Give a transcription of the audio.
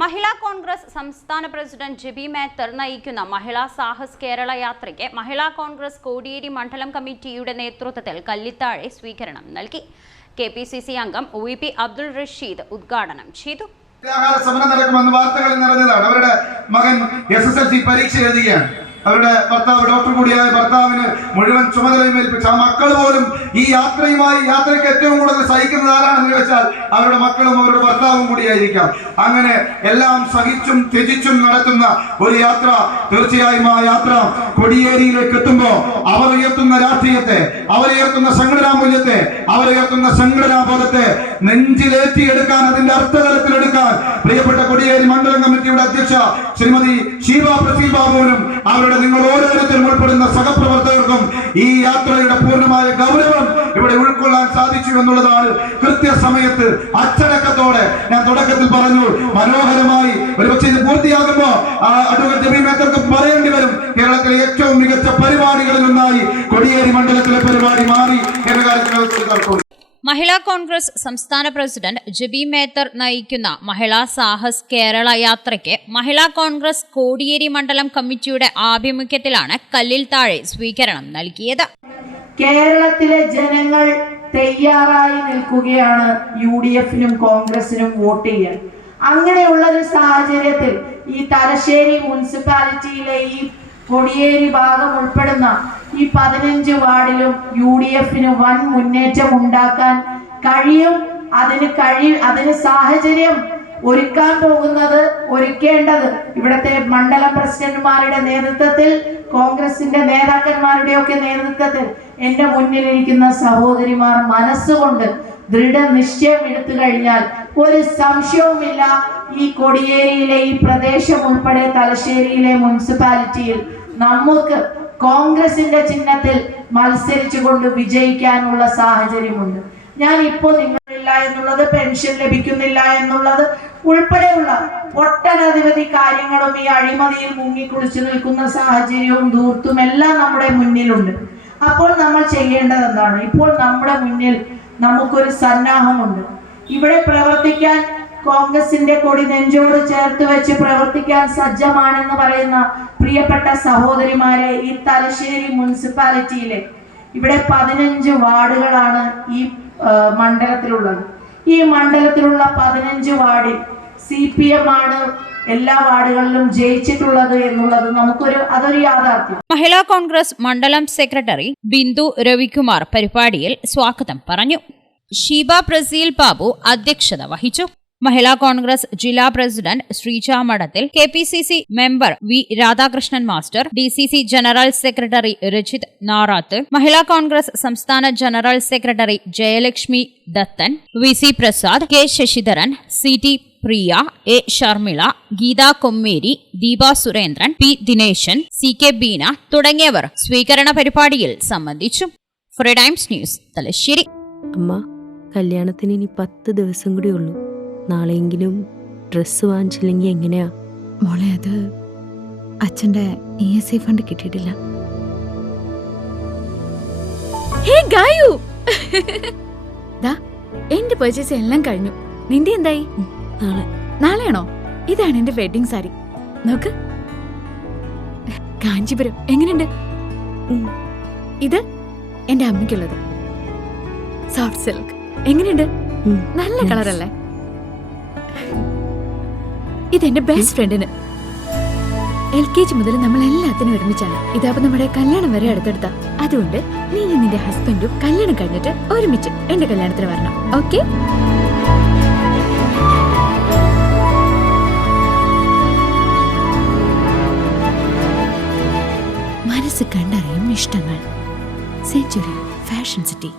മഹിളാ കോൺഗ്രസ് സംസ്ഥാന president JB Mather നയിക്കുന്ന മഹിളാ സാഹസ് കേരള യാത്രയ്ക്ക് മഹിളാ കോൺഗ്രസ് കോടിയേരി മണ്ഡലം കമ്മിറ്റിയുടെ നേതൃത്വത്തിൽ കല്ലിത്താഴെ സ്വീകരണം നൽകി. KPCC അംഗം OVP അബ്ദുൾ റഷീദ് ഉദ്ഘാടനം ചെയ്തു. സമരം നടക്കുമെന്ന് വാർത്തകളിൽ നിറഞ്ഞതാണ്. അവരുടെ മകൻ SSLC പരീക്ഷ എഴുതുകയാണ്. അവരുടെ ഭർത്താവ് ഡോക്ടർ കൂടിയായ ഭർത്താവിന് മുഴുവൻ ചുമതലയും ഏൽപ്പിച്ച ആ മക്കൾ പോലും ഈ യാത്രയ്ക്ക് ഏറ്റവും കൂടുതൽ സഹിക്കുന്നത് ആരാണെന്ന് ചോദിച്ചാൽ അവരുടെ മക്കളും അവരുടെ ഭർത്താവും കൂടിയായിരിക്കാം. അങ്ങനെ എല്ലാം സഹിച്ചും ത്യജിച്ചും നടത്തുന്ന ഒരു യാത്ര, തീർച്ചയായും ആ യാത്ര കൊടിയേരിയിലേക്ക് എത്തുമ്പോൾ അവർ ഉയർത്തുന്ന രാഷ്ട്രീയത്തെ, അവരുയർത്തുന്ന സംഘടനാ മൂല്യത്തെ, അവരുയർത്തുന്ന സംഘടനാബോധത്തെ നെഞ്ചിലേറ്റിയെടുക്കാൻ, അതിന്റെ അർത്ഥതലത്തിലെടുക്കാൻ പ്രിയപ്പെട്ട കൊടിയേരി മണ്ഡലം കമ്മിറ്റിയുടെ അധ്യക്ഷ ശ്രീമതി ഷീബ പ്രസീൽ ബാബുവിനും അവരുടെ നിങ്ങൾ ഓരോരുത്തരും ഉൾപ്പെടുന്ന സഹപ്രവർത്തകർക്കും ഈ യാത്രയുടെ പൂർണ്ണമായ ഗൗരവം ഇവിടെ ഉൾക്കൊള്ളാൻ സാധിച്ചു എന്നുള്ളതാണ്. കൃത്യസമയത്ത് അച്ചടക്കത്തോടെ ഞാൻ തുടക്കത്തിൽ പറഞ്ഞു, മനോഹരമായി ഒരുപക്ഷെ ഇത് പൂർത്തിയാകുമ്പോൾ അഡ്വക്കേറ്റ് ജെബി മേത്തർക്ക് പറയേണ്ടി വരും, കേരളത്തിലെ ഏറ്റവും മികച്ച പരിപാടികളിൽ ഒന്നായി കൊടിയേരി മണ്ഡലത്തിലെ പരിപാടി മാറി എന്ന കാര്യത്തിൽ. മഹിളാ കോൺഗ്രസ് സംസ്ഥാന പ്രസിഡന്റ് ജെബി മേത്തർ നയിക്കുന്ന മഹിളാ സാഹസ് കേരള യാത്രയ്ക്ക് മഹിളാ കോൺഗ്രസ് കോടിയേരി മണ്ഡലം കമ്മിറ്റിയുടെ ആഭിമുഖ്യത്തിലാണ് കല്ലിൽ താഴെ സ്വീകരണം നൽകിയത്. കേരളത്തിലെ ജനങ്ങൾ തയ്യാറായി നിൽക്കുകയാണ് UDF-നും കോൺഗ്രസിനും വോട്ട് ചെയ്യാൻ. അങ്ങനെയുള്ള ഒരു സാഹചര്യത്തിൽ ഈ തലശ്ശേരി മുനിസിപ്പാലിറ്റിയിലെ ഈ കൊടിയേരി ഭാഗം ഉൾപ്പെടുന്ന ഈ 15 വാർഡിലും UDF-ന് വൻ മുന്നേറ്റം ഉണ്ടാക്കാൻ കഴിയും. അതിന് സാഹചര്യം ഒരുക്കാൻ പോകുന്നത്, ഒരുക്കേണ്ടത് ഇവിടുത്തെ മണ്ഡലം പ്രസിഡന്റുമാരുടെ നേതൃത്വത്തിൽ, കോൺഗ്രസിന്റെ നേതാക്കന്മാരുടെയൊക്കെ നേതൃത്വത്തിൽ എന്റെ മുന്നിലിരിക്കുന്ന സഹോദരിമാർ മനസ്സുകൊണ്ട് ദൃഢനിശ്ചയം എടുത്തു കഴിഞ്ഞാൽ ഒരു സംശയവുമില്ല, ഈ കൊടിയേരിയിലെ ഈ പ്രദേശം ഉൾപ്പെടെ തലശ്ശേരിയിലെ മുനിസിപ്പാലിറ്റിയിൽ നമുക്ക് കോൺഗ്രസിന്റെ ചിഹ്നത്തിൽ മത്സരിച്ചുകൊണ്ട് വിജയിക്കാനുള്ള സാഹചര്യമുണ്ട്. ഞാൻ ഇപ്പോൾ നിങ്ങളില്ല എന്നുള്ളത്, പെൻഷൻ ലഭിക്കുന്നില്ല എന്നുള്ളത് ഉൾപ്പെടെയുള്ള ഒട്ടനവധി കാര്യങ്ങളും ഈ അഴിമതിയിൽ മുങ്ങിക്കുളിച്ചു നിൽക്കുന്ന സാഹചര്യവും ധൂർത്തും എല്ലാം നമ്മുടെ മുന്നിലുണ്ട്. അപ്പോൾ നമ്മൾ ചെയ്യേണ്ടത് എന്താണ്? ഇപ്പോൾ നമ്മുടെ മുന്നിൽ നമുക്കൊരു സന്നാഹമുണ്ട്. ഇവിടെ പ്രവർത്തിക്കാൻ, കോൺഗ്രസിന്റെ കൊടി നെഞ്ചോട് ചേർത്ത് വെച്ച് പ്രവർത്തിക്കാൻ സജ്ജമാണെന്ന് പറയുന്ന പ്രിയപ്പെട്ട സഹോദരിമാരെ, ഈ തലശ്ശേരി മുനിസിപ്പാലിറ്റിയിലെ ഇവിടെ 15 വാർഡുകളാണ് ഈ മണ്ഡലത്തിലുള്ളത്. ഈ മണ്ഡലത്തിലുള്ള 15 വാർഡിൽ CPM ആണ് എല്ലാ വാർഡുകളിലും ജയിച്ചിട്ടുള്ളത് എന്നുള്ളത് അതൊരു യാഥാർത്ഥ്യം. മഹിളാ കോൺഗ്രസ് മണ്ഡലം സെക്രട്ടറി ബിന്ദു രവികുമാർ പരിപാടിയിൽ സ്വാഗതം പറഞ്ഞു. ഷീബ പ്രസീൽ ബാബു അധ്യക്ഷത വഹിച്ചു. മഹിളാ കോൺഗ്രസ് ജില്ലാ president Sreeja Madathil, KPCC member V Radhakrishnan master, DCC general secretary Rajith Narath, Mahila Congress സംസ്ഥാന general secretary Jayalakshmi Dathan, VC Prasad, K Sasidharan, CT Priya, A Sharmila, Geetha Kommeri, Deepa Surendran, P Dineshan, CK Beena തുടങ്ങിയവർ സ്വീകരണ പരിപാടിയിൽ സംബന്ധിച്ചു. Free Times News, Thalassery. അമ്മ, കല്യാണത്തിന് ഇനി 10 ദിവസം കൂടി ഉള്ളൂ. നാളെയെങ്കിലും ഡ്രസ്സ് വാങ്ങിച്ചില്ലെങ്കിൽ എങ്ങനെയാ മോളെ? അത് അച്ഛൻ്റെ ESI ഫണ്ട് കിട്ടിയിട്ടില്ല. എന്റെ പർച്ചേസ് എല്ലാം കഴിഞ്ഞു. നിന്റെ എന്തായി? നാളെയാണോ? ഇതാണ് എന്റെ വെഡിങ് സാരി. നോക്ക്, കാഞ്ചീപുരം എങ്ങനെയുണ്ട്? ഇത് എന്റെ അമ്മയ്ക്കുള്ളത് സോഫ്റ്റ് സിൽക്ക്. എങ്ങനെയുണ്ട്? നല്ല കളറല്ലേ? ഇതെന്റെ ബെസ്റ്റ് ഫ്രണ്ടിന്. LKG മുതൽ നമ്മൾ എല്ലാത്തിനും ഒരുമിച്ചാണ്. ഇതാവുമ്പോ നമ്മുടെ കല്യാണം വരെ അടുത്തെടുത്ത. അതുകൊണ്ട് നീ നിന്റെ ഹസ്ബൻഡും കല്യാണം കഴിഞ്ഞിട്ട് ഒരുമിച്ച് എന്റെ കല്യാണത്തിന് വരണം. ഓക്കെ? മനസ്സ് കണ്ടറിയും ഇഷ്ടങ്ങൾ. Century fashion city.